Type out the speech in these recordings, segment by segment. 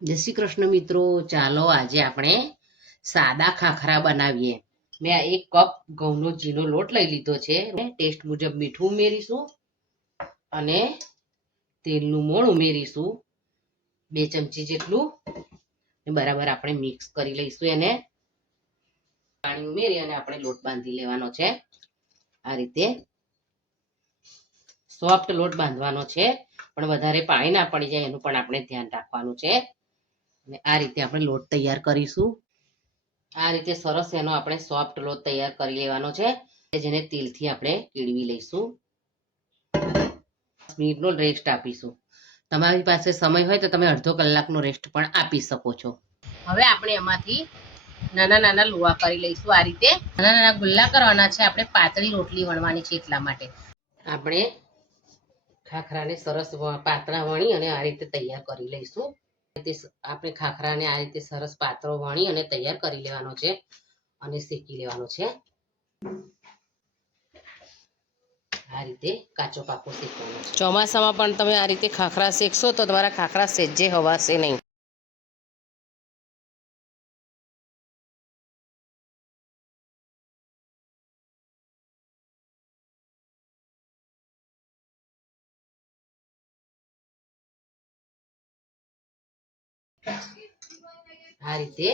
જય શ્રી કૃષ્ણ મિત્રો, ચાલો આજે આપણે સાદા ખાખરા બનાવીએ. મેં આ 1 કપ ઘઉંનો ઝીણો લોટ લઈ લીધો છે. ટેસ્ટ મુજબ મીઠું ઉમેરીશું અને તેલનું મોણ ઉમેરીશું 2 ચમચી જેટલું. બરાબર આપણે મિક્સ કરી લઈશું. એને પાણી ઉમેરી અને આપણે લોટ બાંધી લેવાનો છે. આ રીતે સોફ્ટ લોટ બાંધવાનો છે, પણ વધારે પાણી ના પડી જાય એનું પણ આપણે ધ્યાન રાખવાનું છે. અને આ રીતે આપણે લોટ તૈયાર કરીશું. આ રીતે સરસ એનો આપણે સોફ્ટ લોટ તૈયાર કરી લેવાનો છે, જેને તેલથી આપણે કેળવી લઈશું. 10 મિનિટનો રેસ્ટ આપીશું. તમારી પાસે સમય હોય તો તમે અડધો કલાકનો રેસ્ટ પણ આપી શકો છો. હવે આપણે એમાંથી નાના નાના લુવા કરી લઈશું. આ રીતે નાના નાના ગુલ્લા કરવાના છે. આપણે પાતળી રોટલી વણવાની છે, એટલા માટે આપણે ખાખરાને સરસ પાતળા વણી અને આ રીતે તૈયાર કરી લઈશું. આપણે ખાખરાને આ રીતે સરસ પાતળો વણી અને તૈયાર કરી લેવાનો છે અને શેકી લેવાનો છે. આ રીતે કાચો પાકો શેકવાનો છે. ચોમાસામાં પણ તમે આ રીતે ખાખરા શેકશો તો તમારા ખાખરા સહેજે હવાશે નહીં. આ રીતે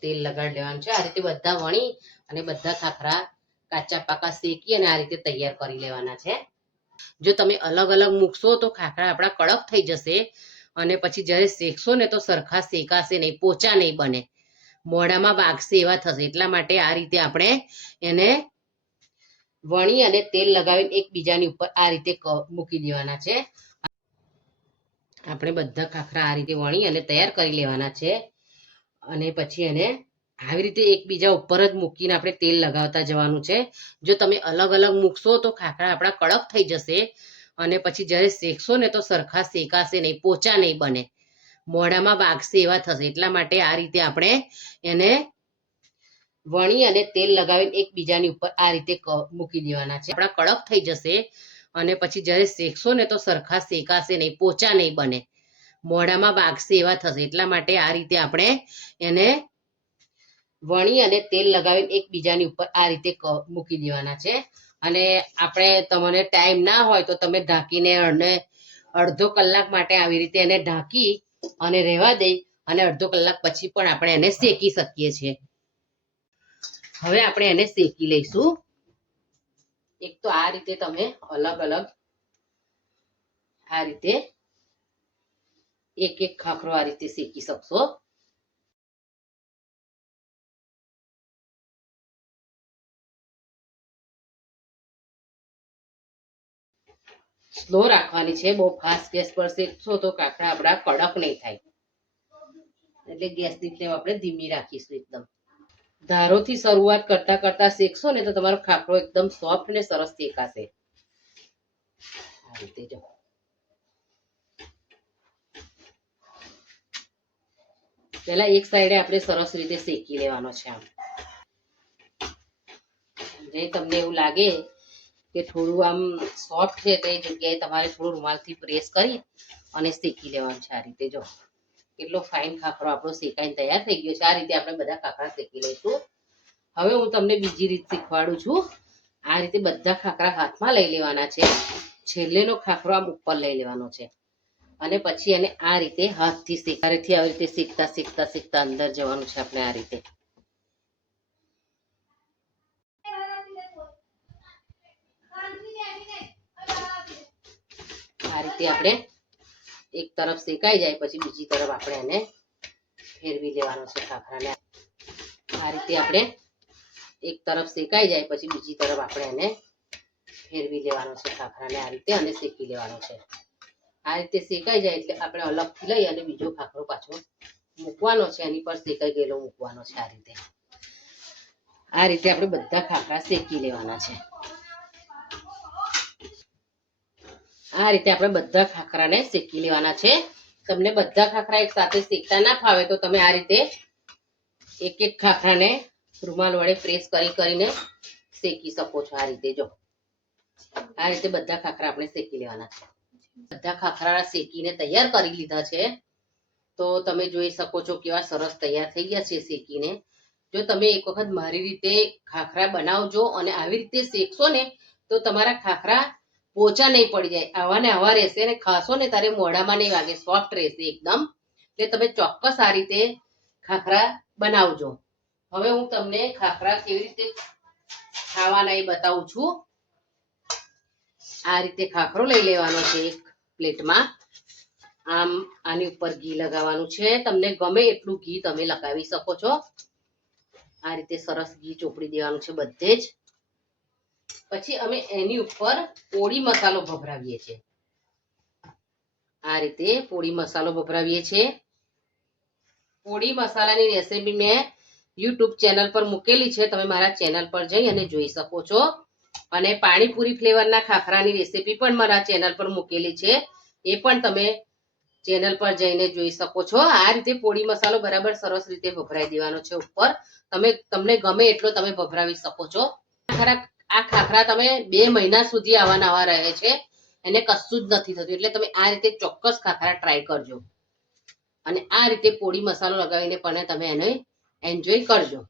તેલ લગાડી લેવાનું છે. આ રીતે બધા વણી અને બધા ખાખરા કાચા પાકા શેકી અને આ રીતે તૈયાર કરી લેવાના છે. જો તમે અલગ અલગ મૂકશો તો ખાખરા આપણા કડક થઈ જશે અને પછી જ્યારે શેકશો ને તો સરખા શેકાશે નહીં, પોચા નહીં બને, મોઢામાં વાગશે એવા થશે. એટલા માટે આ રીતે આપણે એને વણી અને તેલ લગાવીને એકબીજાની ઉપર આ રીતે મૂકી દેવાના છે. આપણે બધા ખાખરા આ રીતે વણી અને તૈયાર કરી લેવાના છે અને પછી એને આવી રીતે એકબીજા ઉપર જ મૂકીને આપણે તેલ લગાવતા જવાનું છે. જો તમે અલગ અલગ મૂકશો તો ખાખરા આપણા કડક થઈ જશે અને પછી જ્યારે શેકશો ને તો સરખા શેકાશે નહીં, પોચા નહીં બને, મોઢામાં વાગશે એવા થશે. એટલા માટે આ રીતે આપણે એને વણી અને તેલ લગાવીને એકબીજાની ઉપર આ રીતે મૂકી દેવાના છે. આપણા કડક થઈ જશે અને પછી જ્યારે શેકશો ને તો સરખા શેકાશે નહીં, પોચા નહીં બને, મોઢામાં વાગશે એવા થશે. એટલા માટે આ રીતે આપણે એને વણી અને તેલ લગાવીને એકબીજાની ઉપર આ રીતે મૂકી દેવાના છે. અને આપણે તમને ટાઈમ ના હોય તો તમે ઢાંકીને અડધો કલાક માટે આવી રીતે એને ઢાંકી અને રહેવા દઈ અને અડધો કલાક પછી પણ આપણે એને શેકી શકીએ છીએ. હવે આપણે એને શેકી લઈશું. એક તો આ રીતે તમે અલગ અલગ આ રીતે એક એક ખાખરો આ રીતે શેકી શકશો. સ્લો રાખવાની છે. બહુ ફાસ્ટ ગેસ પર શેકશો તો ખાખરા આપણા કડક નહીં થાય. એટલે ગેસની ફ્લેમ આપણે ધીમી રાખીશું. એકદમ ધારોથી શરૂઆત કરતા કરતા શેકશો ને તો તમારો ખાખરો એકદમ સોફ્ટ ને સરસ શેકાશે. આ રીતે જો પહેલા એક સાઈડે આપણે સરસ રીતે શેકી લેવાનો છે. આમ જે તમને એવું લાગે કે થોડું આમ સોફ્ટ છે તો એ જગ્યાએ તમારે થોડું રૂમાલથી પ્રેસ કરી અને શેકી લેવાનું છે. આ રીતે જો કેટલો ફાઇન ખાખરો આપણો શેકાઈને તૈયાર થઈ ગયો છે. આ રીતે આપણે બધા ખાખરા શેકી લઈશું. હવે હું તમને બીજી રીત શીખવાડું છું. આ રીતે બધા ખાખરા હાથમાં લઈ લેવાના છે. છેલ્લેનો ખાખરો આમ ઉપર લઈ લેવાનો છે અને પછી એને આ રીતે હાથથી શેકારેથી આવી રીતે શેકતા શેકતા શેકતા અંદર જવાનું છે. આપણે આ રીતે આપણે એક તરફ શેકાઈ જાય પછી બીજી તરફ આપણે એને ફેરવી લેવાનો છે. ખાખરાને આ રીતે આપણે એક તરફ શેકાઈ જાય પછી બીજી તરફ આપણે એને ફેરવી લેવાનો છે. ખાખરાને આ રીતે અને શેકી લેવાનો છે. આ રીતે શેકાઈ જાય એટલે આપણે અલગથી લઈ અને બીજો ખાખરો પાછો મૂકવાનો છે, એની પર શેકાઈ ગયેલો મૂકવાનો છે. આ રીતે આપણે બધા ખાખરા શેકી લેવાના છે. આ રીતે આપણે બધા ખાખરાને શેકી લેવાના છે. તમને બધા ખાખરા એક સાથે શેકતા ના ફાવે તો તમે આ રીતે એક એક ખાખરાને રૂમાલ વડે પ્રેસ કરીને શેકી શકો છો. આ રીતે જો આ રીતે બધા ખાખરા આપણે શેકી લેવાના છે. બધા ખાખરા શેકીને તૈયાર કરી લીધા છે. તો તમે જોઈ શકો છો કેવા સરસ તૈયાર થઈ ગયા છે શેકીને. જો તમે એક વખત મારી રીતે ખાખરા બનાવજો અને આવી રીતે શેકશો ને તો તમારા ખાખરા પોચા નહીં પડી જાય, આવા ને આવા રહેશે અને ખાશો ને તારે મોઢામાં નહીં વાગે, સોફ્ટ રહેશે એકદમ. એટલે તમે ચોક્કસ આ રીતે ખાખરા બનાવજો. હવે હું તમને ખાખરા કેવી રીતે ખાવાના એ બતાવું છું. આ રીતે ખાખરો લઈ લેવાનો છે એક પ્લેટમાં. આમ આની ઉપર ઘી લગાવવાનું છે, તમને ગમે એટલું ઘી તમે લગાવી શકો છો. આ રીતે સરસ ઘી ચોપડી દેવાનું છે બધે જ. પછી અમે એની ઉપર પોળી મસાલો ભભરાવીએ છીએ. આ રીતે પોળી મસાલો ભભરાવીએ છીએ. પોળી મસાલાની રેસીપી મેં યુટ્યુબ ચેનલ પર મૂકેલી છે, તમે મારા ચેનલ પર જઈ અને જોઈ શકો છો. અને પાણીપુરી ફ્લેવરના ખાખરાની રેસીપી પણ મારા ચેનલ પર મૂકેલી છે, એ પણ તમે ચેનલ પર જઈને જોઈ શકો છો. આ રીતે પોળી મસાલો બરાબર સરસ રીતે ભભરાઈ દેવાનો છે ઉપર. તમને ગમે એટલો તમે ભભરાવી શકો છો. આ ખાખરા તમે 2 મહિના સુધી આવા નવા રહે છે, એને કશું જ નથી થતું. એટલે તમે આ રીતે ચોક્કસ ખાખરા ટ્રાય કરજો અને આ રીતે પોળી મસાલો લગાવીને પણ તમે એને એન્જોય કરજો.